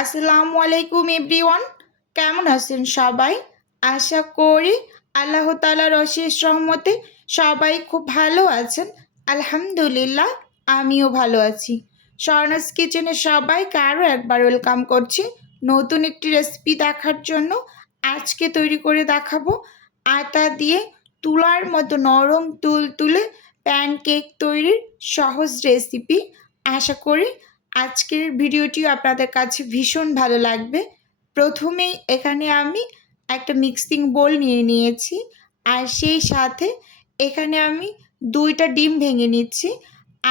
আসসালামু আলাইকুম এভরিওয়ান। কেমন আছেন সবাই? আশা করি আল্লাহ তালার অশেষ রহমতে সবাই খুব ভালো আছেন। আলহামদুলিল্লাহ, আমিও ভালো আছি। স্বর্ণাস কিচেনে সবাইকে আরও একবার ওয়েলকাম করছি। নতুন একটি রেসিপি দেখার জন্য আজকে তৈরি করে দেখাবো। আটা দিয়ে তুলার মতো নরম তুল তুলে প্যানকেক তৈরির সহজ রেসিপি। আশা করি আজকের ভিডিওটি আপনাদের কাছে ভীষণ ভালো লাগবে। প্রথমেই এখানে আমি একটা মিক্সিং বোল নিয়ে নিয়েছি আর সেই সাথে এখানে আমি দুইটা ডিম ভেঙে নিচ্ছি।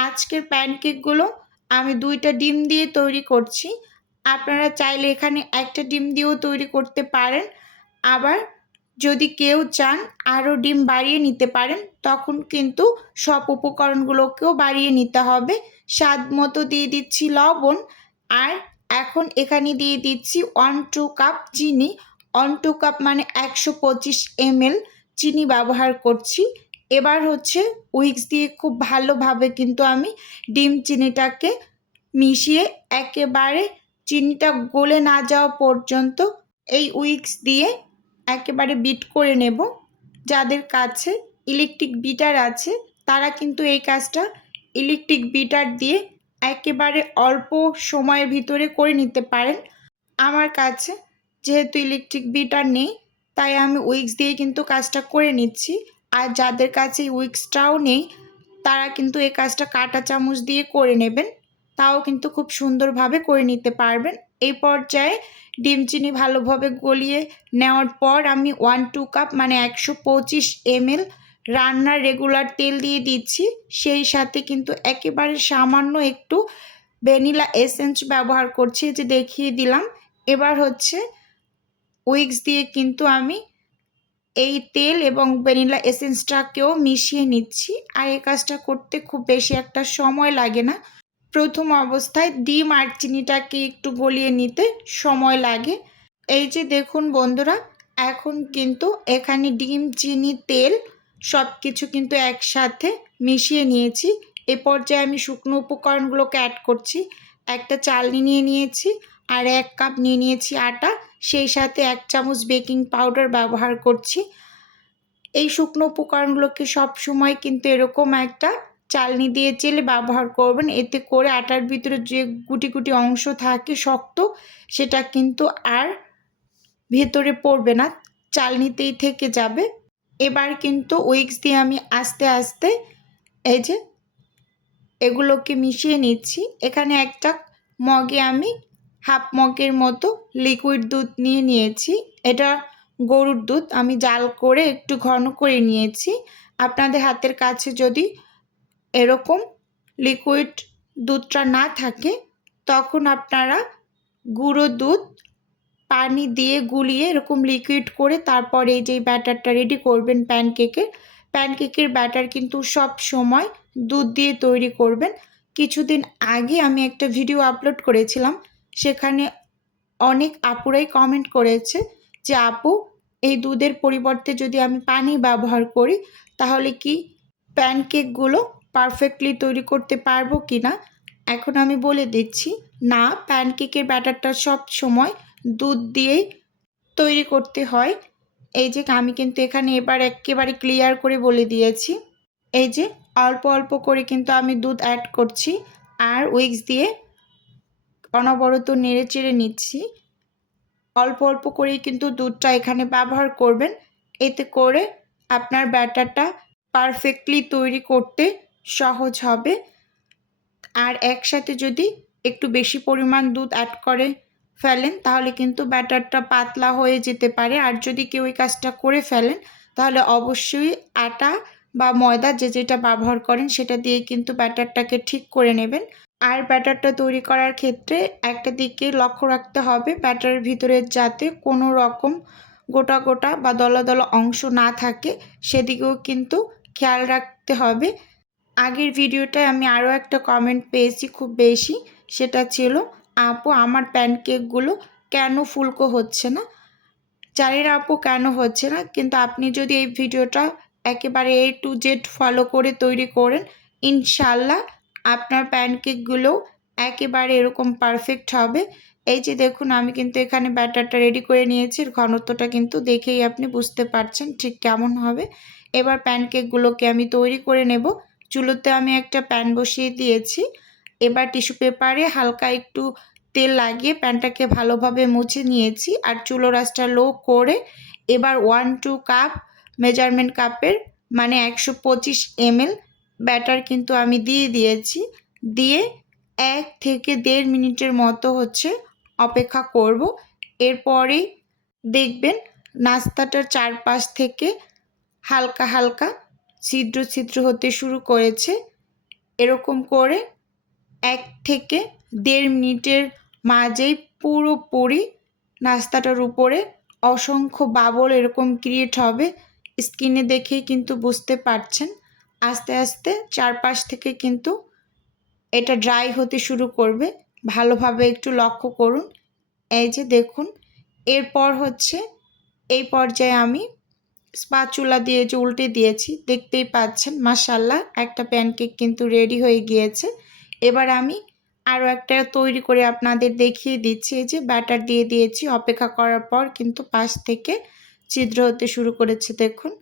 আজকের প্যানকেকগুলো আমি দুইটা ডিম দিয়ে তৈরি করছি। আপনারা চাইলে এখানে একটা ডিম দিয়েও তৈরি করতে পারেন। আবার যদি কেউ চান আরও ডিম বাড়িয়ে নিতে পারেন, তখন কিন্তু সব উপকরণগুলোকেও বাড়িয়ে নিতে হবে। স্বাদ মতো দিয়ে দিচ্ছি লবণ আর এখন এখানে দিয়ে দিচ্ছি ওয়ান টু কাপ চিনি। ওয়ান টু কাপ মানে একশো পঁচিশ এমএল চিনি ব্যবহার করছি। এবার হচ্ছে উইক্স দিয়ে খুব ভালোভাবে কিন্তু আমি ডিম চিনিটাকে মিশিয়ে একেবারে চিনিটা গলে না যাওয়া পর্যন্ত এই উইক্স দিয়ে একেবারে বিট করে নেব। যাদের কাছে ইলেকট্রিক বিটার আছে, তারা কিন্তু এই কাজটা ইলেকট্রিক বিটার দিয়ে একেবারে অল্প সময়ের ভিতরে করে নিতে পারেন। আমার কাছে যেহেতু ইলেকট্রিক বিটার নেই, তাই আমি উইক্স দিয়ে কিন্তু কাজটা করে নিচ্ছি। আর যাদের কাছে উইক্সটাও নেই, তারা কিন্তু এই কাজটা কাটা চামচ দিয়ে করে নেবেন। তাও কিন্তু খুব সুন্দরভাবে করে নিতে পারবেন। এই পর্যায়ে ডিম চিনি ভালোভাবে গলিয়ে নেওয়ার পর আমি ওয়ান টু কাপ মানে একশো পঁচিশ এমএল রান্নার রেগুলার তেল দিয়ে দিচ্ছি। সেই সাথে কিন্তু একেবারে সামান্য একটু ভ্যানিলা এসেন্স ব্যবহার করছি যে দেখিয়ে দিলাম। এবার হচ্ছে উইক্স দিয়ে কিন্তু আমি এই তেল এবং ভ্যানিলা এসেন্সটাকেও মিশিয়ে নিচ্ছি। আর এই কাজটা করতে খুব বেশি একটা সময় লাগে না। প্রথম অবস্থায় ডিম আর চিনিটাকে একটু গলিয়ে নিতে সময় লাগে। এই যে দেখুন বন্ধুরা, এখন কিন্তু এখানে ডিম, চিনি, তেল সব কিছু কিন্তু একসাথে মিশিয়ে নিয়েছি। এ পর্যায়ে আমি শুকনো উপকরণগুলোকে অ্যাড করছি। একটা চালনি নিয়ে নিয়েছি আর এক কাপ নিয়ে নিয়েছি আটা। সেই সাথে এক চামচ বেকিং পাউডার ব্যবহার করছি। এই শুকনো উপকরণগুলোকে সব সময় কিন্তু এরকম একটা চালনি দিয়ে চেলে ব্যবহার করবেন। এতে করে আটার ভিতরে যে গুটি গুটি অংশ থাকে শক্ত, সেটা কিন্তু আর ভেতরে পড়বে না। চালনিতেই থেকে যাবে। এবার কিন্তু উইক্স দিয়ে আমি আস্তে আস্তে এই যে এগুলোকে মিশিয়ে নিচ্ছি। এখানে একটা মগে আমি হাফ মগের মতো লিকুইড দুধ নিয়ে নিয়েছি। এটা গরুর দুধ, আমি জাল করে একটু ঘন করে নিয়েছি। আপনাদের হাতের কাছে যদি এরকম লিকুইড দুধটা না থাকে, তখন আপনারা গুঁড়ো দুধ পানি দিয়ে গুলিয়ে এরকম লিকুইড করে তারপরে এই যে ব্যাটারটা রেডি করবেন প্যানকেকের প্যানকেকের ব্যাটার কিন্তু সব সময় দুধ দিয়ে তৈরি করবেন। কিছুদিন আগে আমি একটা ভিডিও আপলোড করেছিলাম, সেখানে অনেক আপুরাই কমেন্ট করেছে যে, আপু, এই দুধের পরিবর্তে যদি আমি পানি ব্যবহার করি, তাহলে কি প্যানকেকগুলো পারফেক্টলি তৈরি করতে পারব কি না এখন আমি বলে দিচ্ছি, না প্যানকেকের ব্যাটারটা সব সময় দুধ দিয়েই তৈরি করতে হয়। এই যে আমি কিন্তু এখানে এবার একেবারে ক্লিয়ার করে বলে দিয়েছি। এই যে অল্প অল্প করে কিন্তু আমি দুধ অ্যাড করছি আর উইক্স দিয়ে অনবরত নেড়ে চেড়ে নিচ্ছি। অল্প অল্প করেই কিন্তু দুধটা এখানে ব্যবহার করবেন। এতে করে আপনার ব্যাটারটা পারফেক্টলি তৈরি করতে সহজ হবে। আর একসাথে যদি একটু বেশি পরিমাণ দুধ অ্যাড করে ফেলেন, তাহলে কিন্তু ব্যাটারটা পাতলা হয়ে যেতে পারে। আর যদি কেউ এই কাজটা করে ফেলেন, তাহলে অবশ্যই আটা বা ময়দা যে যেটা ব্যবহার করেন, সেটা দিয়ে কিন্তু ব্যাটারটাকে ঠিক করে নেবেন। আর ব্যাটারটা তৈরি করার ক্ষেত্রে একটা দিকে লক্ষ্য রাখতে হবে ব্যাটারের ভিতরে যাতে কোনো রকম গোটা গোটা বা দলা দলা অংশ না থাকে, সেদিকেও কিন্তু খেয়াল রাখতে হবে। আগের ভিডিওটায় আমি আরও একটা কমেন্ট পেয়েছি খুব বেশি, সেটা ছিল আপু, আমার প্যানকেকগুলো কেন ফুলকো হচ্ছে না? জানি না আপু কেন হচ্ছে না? কিন্তু আপনি যদি এই ভিডিওটা একেবারে এ টু জেড ফলো করে তৈরি করেন ইনশাল্লাহ আপনার প্যানকেকগুলো একেবারে এরকম পারফেক্ট হবে। এই যে দেখুন, আমি কিন্তু এখানে ব্যাটারটা রেডি করে নিয়েছি ঘনত্বটা কিন্তু দেখেই আপনি বুঝতে পারছেন ঠিক কেমন হবে। এবার প্যানকেকগুলোকে আমি তৈরি করে নেব। চুলোতে আমি একটা প্যান বসিয়ে দিয়েছি। এবার টিস্যু পেপারে হালকা একটু তেল লাগিয়ে প্যানটাকে ভালোভাবে মুছে নিয়েছি আর চুলো রাসটা লো করে এবার ওয়ান টু কাপ মেজারমেন্ট কাপের মানে একশো পঁচিশ এমএল ব্যাটার কিন্তু আমি দিয়ে দিয়েছি। দিয়ে এক থেকে দেড় মিনিটের মতো হচ্ছে অপেক্ষা করব। এরপরেই দেখবেন নাস্তাটার চারপাশ থেকে হালকা হালকা ছিদ্র ছিদ্র হতে শুরু করেছে। এরকম করে এক থেকে দেড় মিনিটের মাঝেই পুরোপুরি নাস্তাটার উপরে অসংখ্য বাবল এরকম ক্রিয়েট হবে। স্কিনে দেখেই কিন্তু বুঝতে পারছেন। আস্তে আস্তে চারপাশ থেকে কিন্তু এটা ড্রাই হতে শুরু করবে। ভালোভাবে একটু লক্ষ্য করুন। এই যে দেখুন, এরপর হচ্ছে এই পর্যায়ে আমি স্পাচুলা দিয়ে যে উল্টে দিয়েছি, দেখতেই পাচ্ছেন মাসাল্লাহ একটা প্যানকেক কিন্তু রেডি হয়ে গিয়েছে। এবার আমি আরও একটা তৈরি করে আপনাদের দেখিয়ে দিচ্ছি, এই যে ব্যাটার দিয়ে দিয়েছি, অপেক্ষা করার পর কিন্তু পাশ থেকে ছিদ্র হতে শুরু করেছে। দেখুন,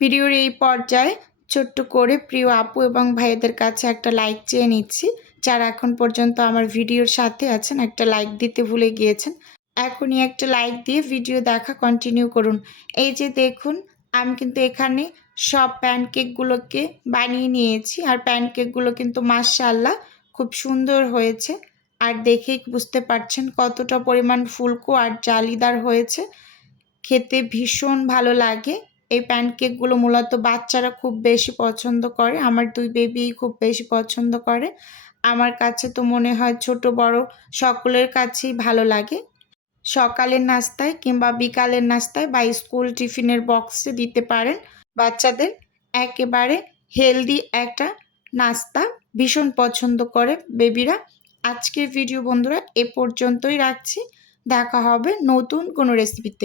ভিডিওর এই পর্যায়ে ছোট্ট করে প্রিয় আপু এবং ভাইদের কাছে একটা লাইক চেয়ে নিচ্ছি, যারা এখন পর্যন্ত আমার ভিডিওর সাথে আছেন, একটা লাইক দিতে ভুলে গিয়েছেন, এখনই একটা লাইক দিয়ে ভিডিও দেখা কন্টিনিউ করুন। এই যে দেখুন, আমি কিন্তু এখানে সব প্যানকেকগুলোকে বানিয়ে নিয়েছি, আর প্যানকেকগুলো কিন্তু মার্শাল্লাহ খুব সুন্দর হয়েছে। আর দেখেই বুঝতে পারছেন কতটা পরিমাণ ফুলকো আর জালিদার হয়েছে। খেতে ভীষণ ভালো লাগে। এই প্যানকেকগুলো মূলত বাচ্চারা খুব বেশি পছন্দ করে, আমার দুই বেবি খুব বেশি পছন্দ করে। আমার কাছে তো মনে হয় ছোট, বড় সকলের কাছেই ভালো লাগে। সকালের নাস্তায় কিংবা বিকালের নাস্তায় বা স্কুল টিফিনের বক্সে দিতে পারেন বাচ্চাদের। একেবারে হেলদি একটা নাস্তা। ভীষণ পছন্দ করে বেবিরা। আজকের ভিডিও বন্ধুরা, এ পর্যন্তই রাখছি। দেখা হবে নতুন কোনো রেসিপিতে